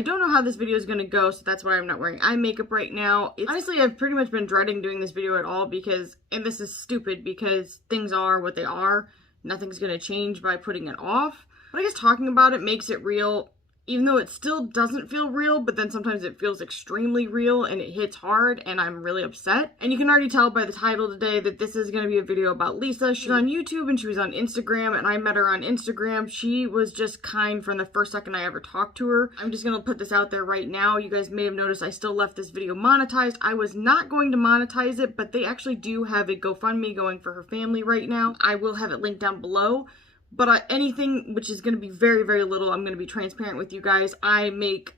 I don't know how this video is going to go, so that's why I'm not wearing eye makeup right now. Honestly, I've pretty much been dreading doing this video at all because, and this is stupid because things are what they are. Nothing's going to change by putting it off. But I guess talking about it makes it real, even though it still doesn't feel real, but then sometimes it feels extremely real and it hits hard and I'm really upset. And you can already tell by the title today that this is going to be a video about Lisa. She's on YouTube and she was on Instagram, and I met her on Instagram. She was just kind from the first second I ever talked to her. I'm just going to put this out there right now. You guys may have noticed I still left this video monetized. I was not going to monetize it, but they actually do have a GoFundMe going for her family right now. I will have it linked down below. But anything, which is going to be very, very little, I'm going to be transparent with you guys. I make,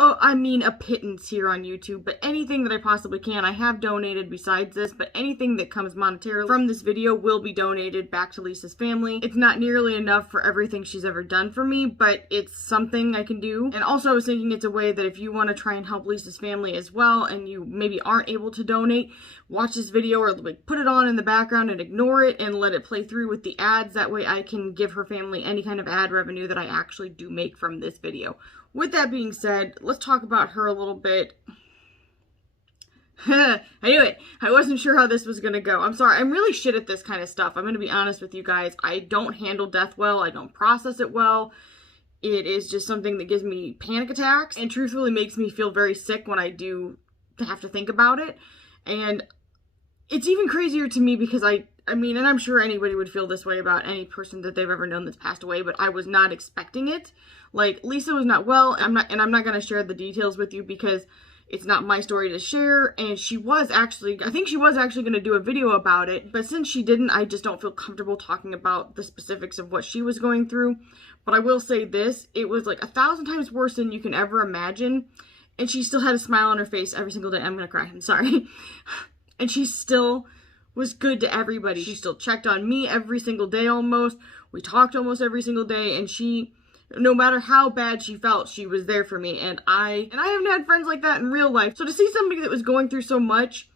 a pittance here on YouTube, but anything that I possibly can, I have donated besides this, but anything that comes monetarily from this video will be donated back to Lisa's family. It's not nearly enough for everything she's ever done for me, but it's something I can do. And also I was thinking it's a way that if you want to try and help Lisa's family as well, and you maybe aren't able to donate, watch this video or like put it on in the background and ignore it and let it play through with the ads. That way I can give her family any kind of ad revenue that I actually do make from this video. With that being said, let's talk about her a little bit. Anyway, I wasn't sure how this was going to go. I'm sorry. I'm really shit at this kind of stuff. I'm going to be honest with you guys. I don't handle death well. I don't process it well. It is just something that gives me panic attacks and truthfully makes me feel very sick when I do have to think about it. And it's even crazier to me because I mean, and I'm sure anybody would feel this way about any person that they've ever known that's passed away, but I was not expecting it. Like, Lisa was not well, I'm not going to share the details with you because it's not my story to share, and she was actually, I think she was actually going to do a video about it, but since she didn't, I just don't feel comfortable talking about the specifics of what she was going through. But I will say this, it was like 1,000 times worse than you can ever imagine, and she still had a smile on her face every single day. I'm going to cry, I'm sorry. And she still was good to everybody. She still checked on me every single day almost. We talked almost every single day, and she, no matter how bad she felt, she was there for me. And I haven't had friends like that in real life. So to see somebody that was going through so much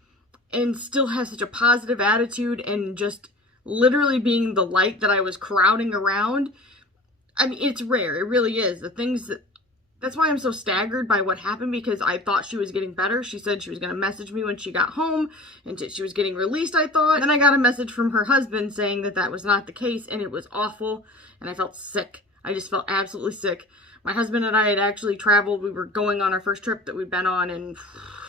and still have such a positive attitude and just literally being the light that I was crowding around, I mean, it's rare. It really is. That's why I'm so staggered by what happened, because I thought she was getting better. She said she was going to message me when she got home and she was getting released, I thought. And then I got a message from her husband saying that that was not the case, and it was awful, and I felt sick. I just felt absolutely sick. My husband and I had actually traveled. We were going on our first trip that we'd been on, and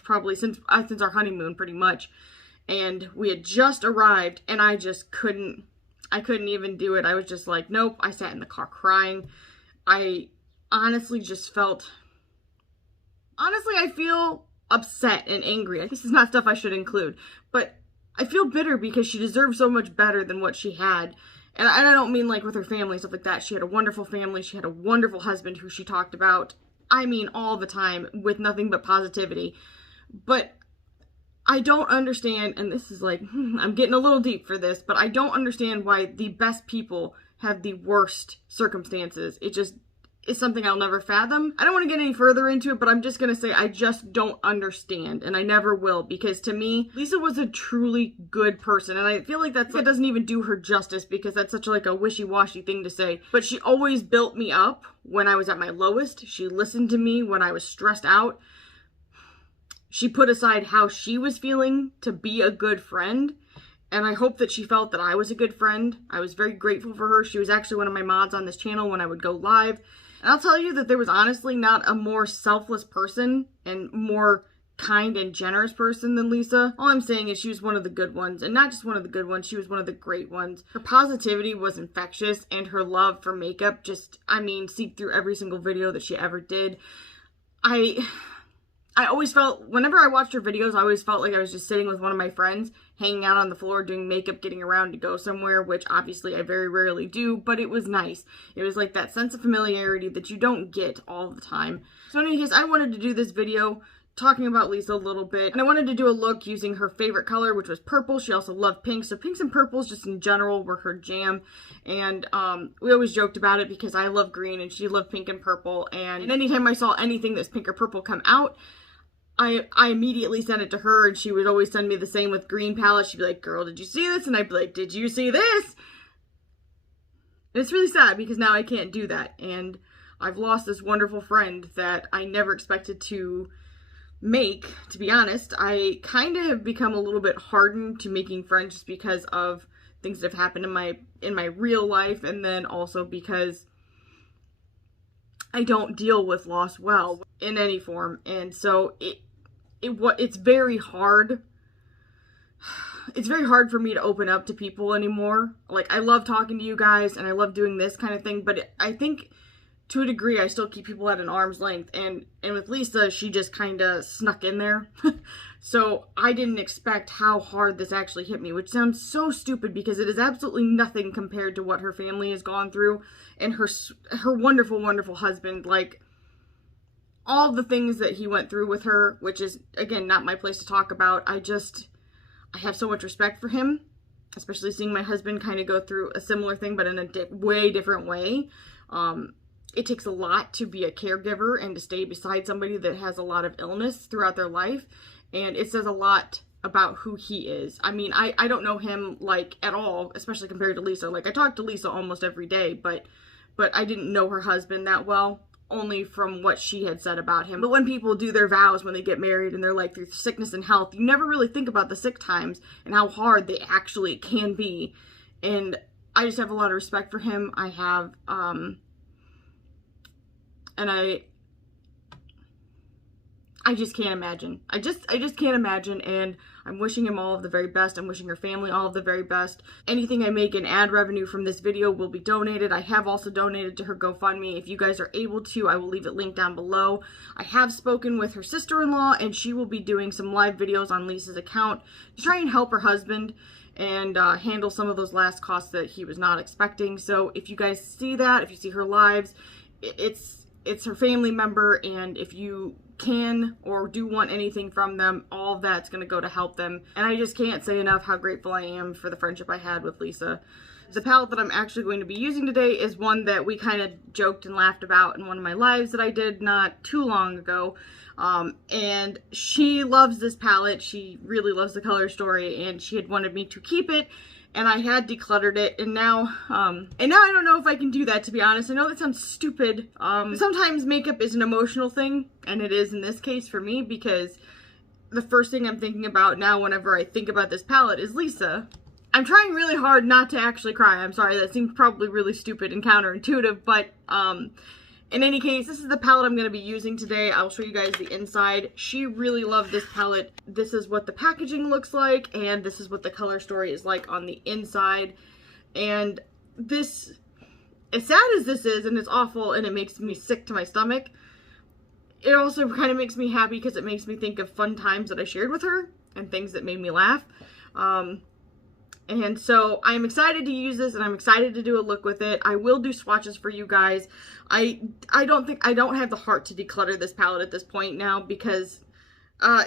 probably since our honeymoon, pretty much. And we had just arrived, and I just couldn't even do it. I was just like, nope. I sat in the car crying. I honestly just felt, I feel upset and angry. This is not stuff I should include, but I feel bitter because she deserved so much better than what she had. And I don't mean like with her family, stuff like that. She had a wonderful family. She had a wonderful husband who she talked about, I mean, all the time with nothing but positivity. But I don't understand, and this is like, I'm getting a little deep for this, but I don't understand why the best people have the worst circumstances. It just is something I'll never fathom. I don't want to get any further into it, but I'm just going to say I just don't understand, and I never will, because to me, Lisa was a truly good person, and I feel like that doesn't even do her justice, because that's such like a wishy-washy thing to say, but she always built me up when I was at my lowest. She listened to me when I was stressed out. She put aside how she was feeling to be a good friend, and I hope that she felt that I was a good friend. I was very grateful for her. She was actually one of my mods on this channel when I would go live. And I'll tell you that there was honestly not a more selfless person and more kind and generous person than Lisa. All I'm saying is she was one of the good ones, and not just one of the good ones, she was one of the great ones. Her positivity was infectious, and her love for makeup just, seeped through every single video that she ever did. I always felt, whenever I watched her videos, I always felt like I was just sitting with one of my friends, hanging out on the floor, doing makeup, getting around to go somewhere, which obviously I very rarely do, but it was nice. It was like that sense of familiarity that you don't get all the time. So in any case, I wanted to do this video talking about Lisa a little bit, and I wanted to do a look using her favorite color, which was purple. She also loved pink, so pinks and purples just in general were her jam, and we always joked about it because I love green and she loved pink and purple, and anytime I saw anything that's pink or purple come out, I immediately sent it to her, and she would always send me the same with green palettes. She'd be like, girl, did you see this? And I'd be like, did you see this? And it's really sad because now I can't do that. And I've lost this wonderful friend that I never expected to make, to be honest. I kind of have become a little bit hardened to making friends just because of things that have happened in my real life, and then also because I don't deal with loss well in any form. And so it's very hard. It's very hard for me to open up to people anymore. Like, I love talking to you guys and I love doing this kind of thing, but I think to a degree I still keep people at an arm's length. And with Lisa, she just kind of snuck in there. So I didn't expect how hard this actually hit me, which sounds so stupid because it is absolutely nothing compared to what her family has gone through, and her wonderful, wonderful husband. Like, all the things that he went through with her, which is, again, not my place to talk about. I have so much respect for him, especially seeing my husband kind of go through a similar thing, but in a way different way. It takes a lot to be a caregiver and to stay beside somebody that has a lot of illness throughout their life. And it says a lot about who he is. I mean, I don't know him, like, at all, especially compared to Lisa. Like, I talk to Lisa almost every day, but I didn't know her husband that well, only from what she had said about him. But when people do their vows when they get married and they're like through sickness and health, you never really think about the sick times and how hard they actually can be. And I just have a lot of respect for him. I have, and I just can't imagine. I just can't imagine, and I'm wishing him all of the very best. I'm wishing her family all of the very best. Anything I make in ad revenue from this video will be donated. I have also donated to her GoFundMe. If you guys are able to, I will leave it linked down below. I have spoken with her sister-in-law, and she will be doing some live videos on Lisa's account to try and help her husband and handle some of those last costs that he was not expecting. So if you guys see that, if you see her lives, it's her family member, and if you can or do want anything from them, all of that's going to go to help them. And I just can't say enough how grateful I am for the friendship I had with Lisa. The palette that I'm actually going to be using today is one that we kind of joked and laughed about in one of my lives that I did not too long ago. And she loves this palette. She really loves the color story, and she had wanted me to keep it, and I had decluttered it, and now I don't know if I can do that, to be honest. I know that sounds stupid. Sometimes makeup is an emotional thing, and it is in this case for me, because the first thing I'm thinking about now whenever I think about this palette is Lisa. I'm trying really hard not to actually cry. I'm sorry, that seems probably really stupid and counterintuitive, but in any case, this is the palette I'm going to be using today. I'll show you guys the inside. She really loved this palette. This is what the packaging looks like, and this is what the color story is like on the inside. And this, as sad as this is, and it's awful, and it makes me sick to my stomach, it also kind of makes me happy because it makes me think of fun times that I shared with her and things that made me laugh. And so I'm excited to use this, and I'm excited to do a look with it. I will do swatches for you guys. I don't have the heart to declutter this palette at this point now, because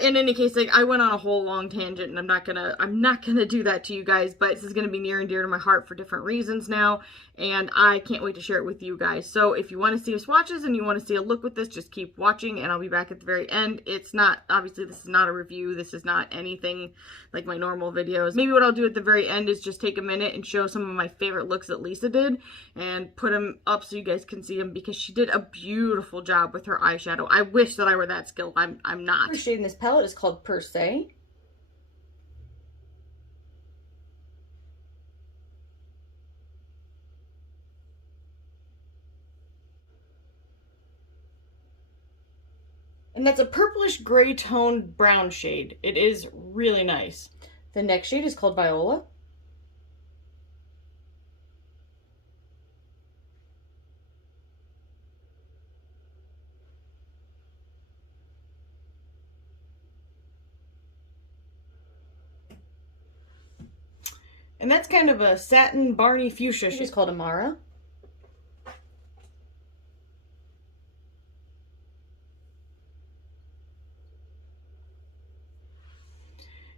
in any case, like, I went on a whole long tangent, and I'm not gonna do that to you guys, but this is gonna be near and dear to my heart for different reasons now, and I can't wait to share it with you guys. So if you want to see swatches and you want to see a look with this, just keep watching, and I'll be back at the very end. It's not, obviously, this is not a review. This is not anything like my normal videos. Maybe what I'll do at the very end is just take a minute and show some of my favorite looks that Lisa did and put them up so you guys can see them, because she did a beautiful job with her eyeshadow. I wish that I were that skilled. I'm not. The shade in this palette is called Per Se. And that's a purplish gray toned brown shade. It is really nice. The next shade is called Viola. And that's kind of a satin Barney fuchsia. She's called Amara.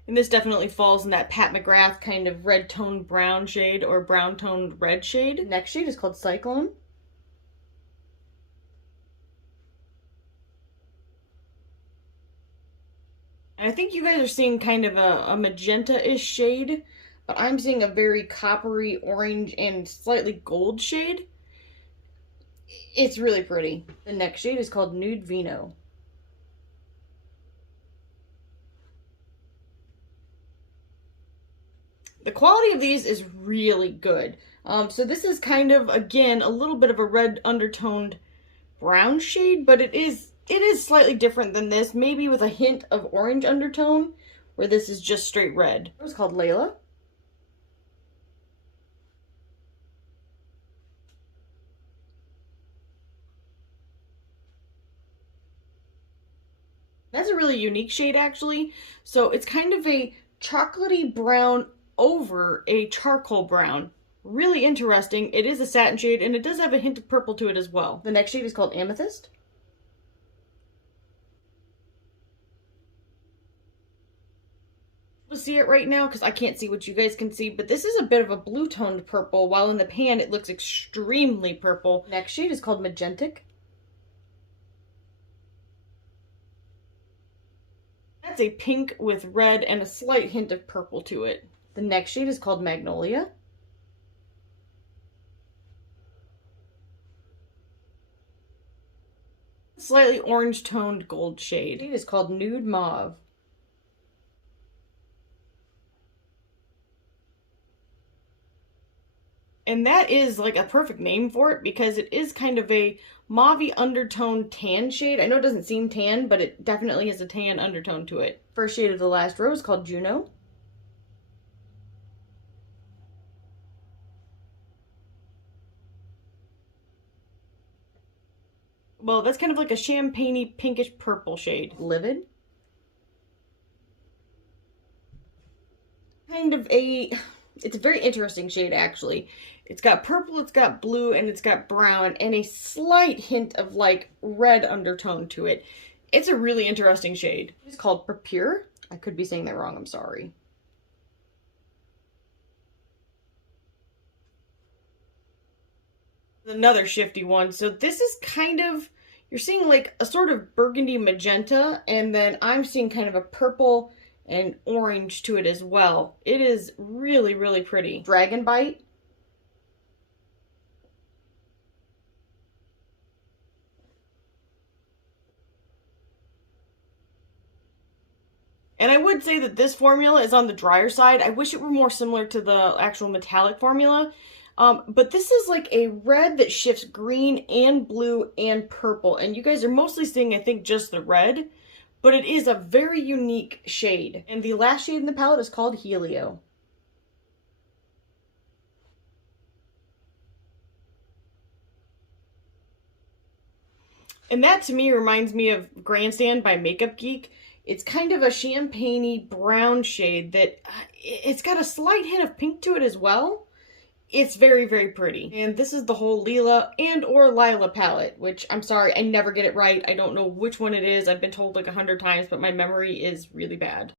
And this definitely falls in that Pat McGrath kind of red toned brown shade, or brown toned red shade. The next shade is called Cyclone. And I think you guys are seeing kind of a magenta-ish shade, but I'm seeing a very coppery orange and slightly gold shade. It's really pretty. The next shade is called Nude Vino. The quality of these is really good. So this is kind of, again, a little bit of a red undertoned brown shade, but it is slightly different than this, maybe with a hint of orange undertone, where this is just straight red. It was called Layla. That's a really unique shade, actually. So it's kind of a chocolatey brown over a charcoal brown. Really interesting. It is a satin shade, and it does have a hint of purple to it as well. The next shade is called Amethyst. To see it right now because I can't see what you guys can see, but this is a bit of a blue toned purple, while in the pan it looks extremely purple. Next shade is called Magentic. That's a pink with red and a slight hint of purple to it. The next shade is called Magnolia. Slightly orange toned gold shade. The shade is called Nude Mauve. And that is like a perfect name for it because it is kind of a mauve undertone tan shade. I know it doesn't seem tan, but it definitely has a tan undertone to it. First shade of the last row is called Juno. Well, that's kind of like a champagne-y pinkish purple shade. Livid. It's a very interesting shade, actually. It's got purple, it's got blue, and it's got brown, and a slight hint of, like, red undertone to it. It's a really interesting shade. It's called Pure. I could be saying that wrong, I'm sorry. Another shifty one. So this is kind of, you're seeing like a sort of burgundy magenta, and then I'm seeing kind of a purple and orange to it as well. It is really, really pretty. Dragon Bite. And I would say that this formula is on the drier side. I wish it were more similar to the actual metallic formula. But this is like a red that shifts green and blue and purple. And you guys are mostly seeing, I think, just the red. But it is a very unique shade. And the last shade in the palette is called Helio. And that to me reminds me of Grandstand by Makeup Geek. It's kind of a champagne-y brown shade that it's got a slight hint of pink to it as well. It's very, very pretty. And this is the whole Lila and or Lila palette, which I'm sorry, I never get it right. I don't know which one it is. I've been told like 100 times, but my memory is really bad.